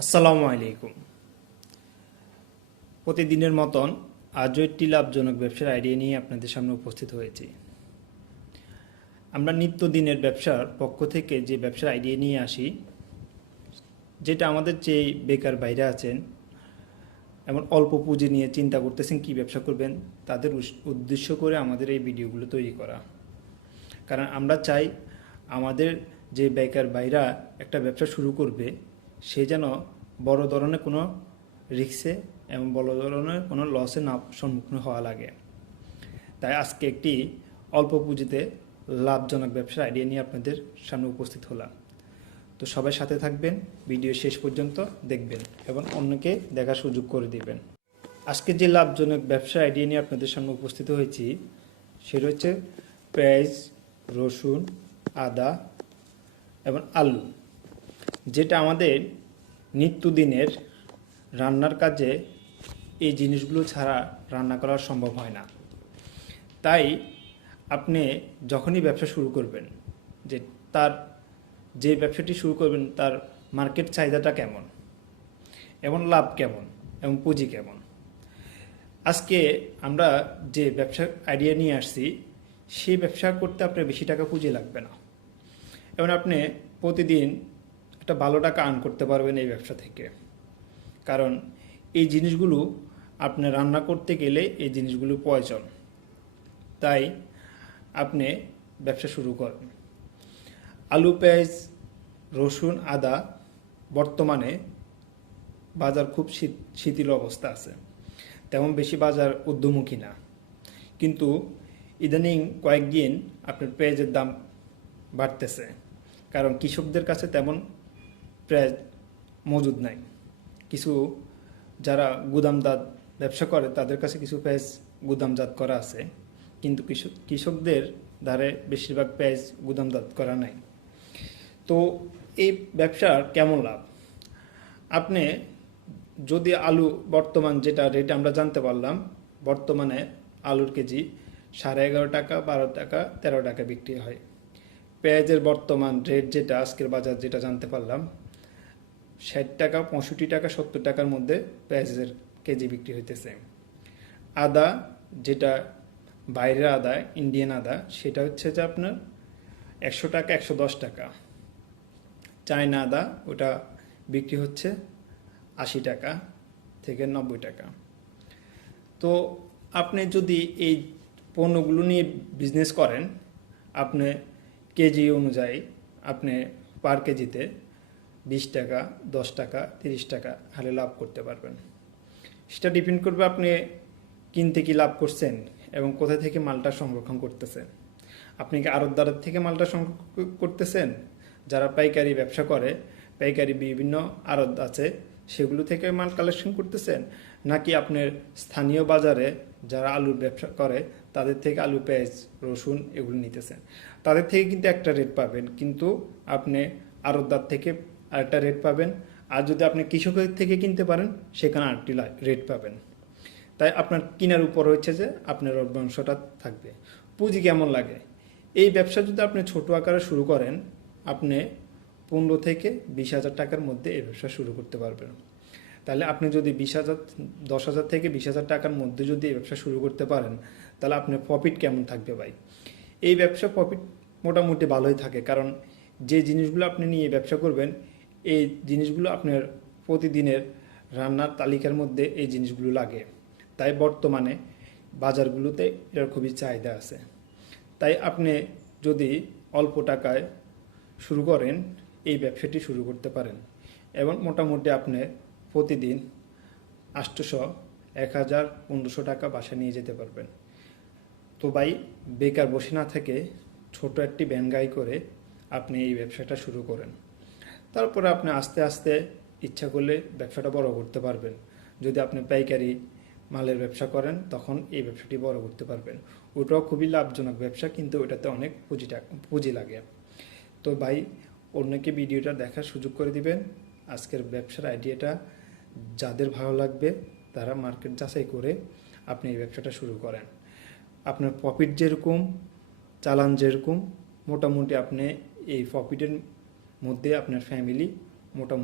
আসসালামু আলাইকুম। প্রতিদিনের মতন আজও একটি লাভজনক ব্যবসার আইডিয়া নিয়ে আপনাদের সামনে উপস্থিত হয়েছি। আমরা নিত্যদিনের ব্যবসার পক্ষ থেকে যে ব্যবসার আইডিয়া নিয়ে আসি, যেটা আমাদের যে বেকার বাইরে আছেন এমন অল্প পুঁজি নিয়ে চিন্তা করতেছেন কি ব্যবসা করবেন, তাদের উদ্দেশ্য করে আমাদের এই ভিডিওগুলো তৈরি করা। কারণ আমরা চাই আমাদের যে বেকার বাইরা একটা ব্যবসা শুরু করবে, সে যেন বড় ধরনের কোনো রিস্কে এবং বড় ধরনের কোনো লসে না সম্মুখীন হওয়া লাগে। তাই আজকে একটি অল্প পুঁজিতে লাভজনক ব্যবসার আইডিয়া নিয়ে আপনাদের সামনে উপস্থিত হলাম। তো সবাই সাথে থাকবেন, ভিডিও শেষ পর্যন্ত দেখবেন এবং অন্যকে দেখার সুযোগ করে দিবেন। আজকে যে লাভজনক ব্যবসার আইডিয়া নিয়ে আপনাদের সামনে উপস্থিত হয়েছি সেটা হচ্ছে পেঁয়াজ, রসুন, আদা এবং আলু, যেটা আমাদের নিত্যদিনের রান্নার কাজে এই জিনিসগুলো ছাড়া রান্না করা সম্ভব হয় না। তাই আপনি যখনই ব্যবসা শুরু করবেন, যে ব্যবসাটি শুরু করবেন তার মার্কেট চাহিদাটা কেমন এবং লাভ কেমন এবং পুঁজি কেমন। আজকে আমরা যে ব্যবসার আইডিয়া নিয়ে আসছি, সেই ব্যবসা করতে আপনার বেশি টাকা পুঁজি লাগবে না এবং আপনি প্রতিদিন একটা ভালো টাকা আর্ন করতে পারবেন এই ব্যবসা থেকে। কারণ এই জিনিসগুলো আপনি রান্না করতে গেলে এই জিনিসগুলো প্রয়োজন। তাই আপনি ব্যবসা শুরু করেন। আলু, পেঁয়াজ, রসুন, আদা বর্তমানে বাজার খুব শিথিল অবস্থা আছে, তেমন বেশি বাজার ঊর্ধ্বমুখী না। কিন্তু ইদানিং কয়েকদিন আপনার পেঁয়াজের দাম বাড়তেছে, কারণ কৃষকদের কাছে তেমন পেঁয়াজ মজুদ নাই। কিছু যারা গুদামজাত ব্যবসা করে তাদের কাছে কিছু পেঁয়াজ গুদামজাত করা আছে, কিন্তু কৃষকদের দ্বারে বেশিরভাগ পেঁয়াজ গুদামজাত করা নাই। তো এই ব্যবসার কেমন লাভ? আপনি যদি আলু বর্তমান যেটা রেট আমরা জানতে পারলাম, বর্তমানে আলুর কেজি 11.5 টাকা, 12 টাকা, 13 টাকা বিক্রি হয়। পেঁয়াজের বর্তমান রেট যেটা আজকের বাজার যেটা জানতে পারলাম, 60 টাকা, 65 টাকা, 70 টাকার মধ্যে পেঁয়াজের কেজি বিক্রি হইতেছে। আদা যেটা বাইরের আদা, ইন্ডিয়ান আদা, সেটা হচ্ছে যে আপনার 100 টাকা, 110 টাকা। চায়না আদা ওটা বিক্রি হচ্ছে 80 টাকা থেকে 90 টাকা। তো আপনি যদি এই পণ্যগুলো নিয়ে বিজনেস করেন, আপনি কেজি অনুযায়ী আপনি পার কেজিতে 20 টাকা, 10 টাকা, 30 টাকা হারে লাভ করতে পারবেন। সেটা ডিপেন্ড করবে আপনি কিনতে কি লাভ করছেন এবং কোথা থেকে মালটা সংরক্ষণ করতেছেন। আপনি কি আড়তদারের থেকে মালটা সংরক্ষণ করতেছেন? যারা পাইকারি ব্যবসা করে, পাইকারি বিভিন্ন আড়ত আছে, সেগুলো থেকে মাল কালেকশন করতেছেন, নাকি আপনার স্থানীয় বাজারে যারা আলুর ব্যবসা করে তাদের থেকে আলু, পেঁয়াজ, রসুন এগুলো নিতেছেন? তাদের থেকে কিন্তু একটা রেট পাবেন, কিন্তু আপনি আড়তদার থেকে আরেকটা রেট পাবেন। আর যদি আপনি কৃষকের থেকে কিনতে পারেন, সেখানে আরেকটি রেট পাবেন। তাই আপনার কেনার উপর হচ্ছে যে আপনার অংশটা থাকবে। পুঁজি কেমন লাগে? এই ব্যবসা যদি আপনি ছোট আকারে শুরু করেন, আপনি 15 থেকে 20,000 টাকার মধ্যে এই ব্যবসা শুরু করতে পারবেন। তাহলে আপনি যদি 10,000 থেকে 20,000 টাকার মধ্যে যদি এই ব্যবসা শুরু করতে পারেন, তাহলে আপনার প্রফিট কেমন থাকবে ভাই? এই ব্যবসা প্রফিট মোটামুটি ভালোই থাকে, কারণ যে জিনিসগুলো আপনি নিয়ে ব্যবসা করবেন, এই জিনিসগুলো আপনার প্রতিদিনের রান্নার তালিকার মধ্যে এই জিনিসগুলো লাগে। তাই বর্তমানে বাজারগুলোতে এটার খুবই চাহিদা আছে। তাই আপনি যদি অল্প টাকায় শুরু করেন, এই ব্যবসাটি শুরু করতে পারেন এবং মোটামুটি আপনি প্রতিদিন 800, 1000, 1500 টাকা বাসা নিয়ে যেতে পারবেন। তো ভাই, বেকার বসে না থেকে ছোট একটি ভ্যান গাড়ি করে আপনি এই ব্যবসাটা শুরু করেন। তারপরে আপনি আস্তে আস্তে ইচ্ছা করলে ব্যবসাটা বড় করতে পারবেন। যদি আপনি পাইকারি মালের ব্যবসা করেন, তখন এই ব্যবসাটি বড় করতে পারবেন। ওটাও খুবই লাভজনক ব্যবসা, কিন্তু ওটাতে অনেক পুঁজি লাগে। তো ভাই, অন্যকে ভিডিওটা দেখার সুযোগ করে দিবেন। আজকের ব্যবসার আইডিয়াটা যাদের ভালো লাগবে তারা মার্কেট যাচাই করে আপনি এই ব্যবসাটা শুরু করেন। আপনার প্রফিট যেরকম, চালান যেরকম, মোটামুটি আপনি এই প্রফিটের মধ্যে আপনার ফ্যামিলি মোটামুটি